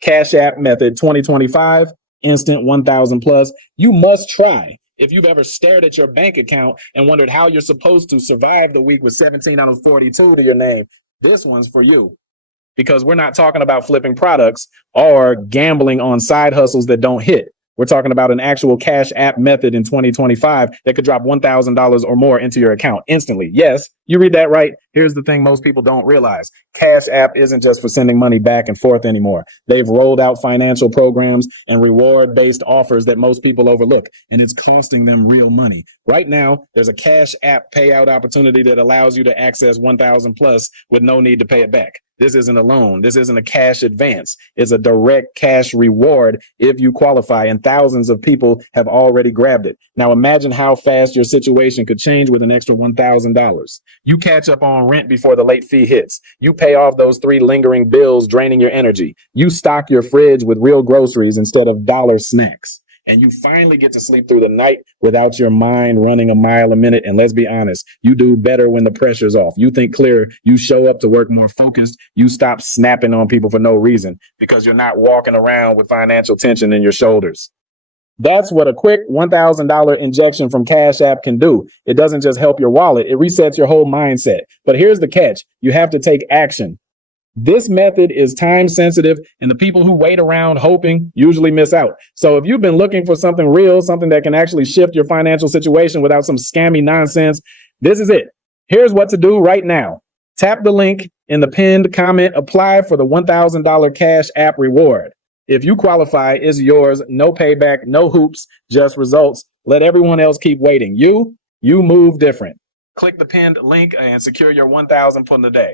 Cash App method 2025, instant 1,000 plus. You must try. If you've ever stared at your bank account and wondered how you're supposed to survive the week with 17 out of 42 to your name, this one's for you. Because we're not talking about flipping products or gambling on side hustles that don't hit. We're talking about an actual Cash App method in 2025 that could drop $1,000 or more into your account instantly. Yes, you read that right. Here's the thing most people don't realize. Cash App isn't just for sending money back and forth anymore. They've rolled out financial programs and reward-based offers that most people overlook, and it's costing them real money. Right now, there's a Cash App payout opportunity that allows you to access 1,000 plus with no need to pay it back. This isn't a loan. This isn't a cash advance. It's a direct cash reward if you qualify, and thousands of people have already grabbed it. Now imagine how fast your situation could change with an extra $1,000. You catch up on rent before the late fee hits. You pay off those 3 lingering bills draining your energy. You stock your fridge with real groceries instead of dollar snacks. And you finally get to sleep through the night without your mind running a mile a minute. And let's be honest, you do better when the pressure's off. You think clearer. You show up to work more focused. You stop snapping on people for no reason because you're not walking around with financial tension in your shoulders. That's what a quick $1,000 injection from Cash App can do. It doesn't just help your wallet, it resets your whole mindset. But here's the catch. You have to take action. This method is time sensitive, and the people who wait around hoping usually miss out. So if you've been looking for something real, something that can actually shift your financial situation without some scammy nonsense, this is it. Here's what to do right now. Tap the link in the pinned comment, apply for the $1,000 Cash App reward. If you qualify, it's yours. No payback, no hoops, just results. Let everyone else keep waiting. You move different. Click the pinned link and secure your 1,000 for the day.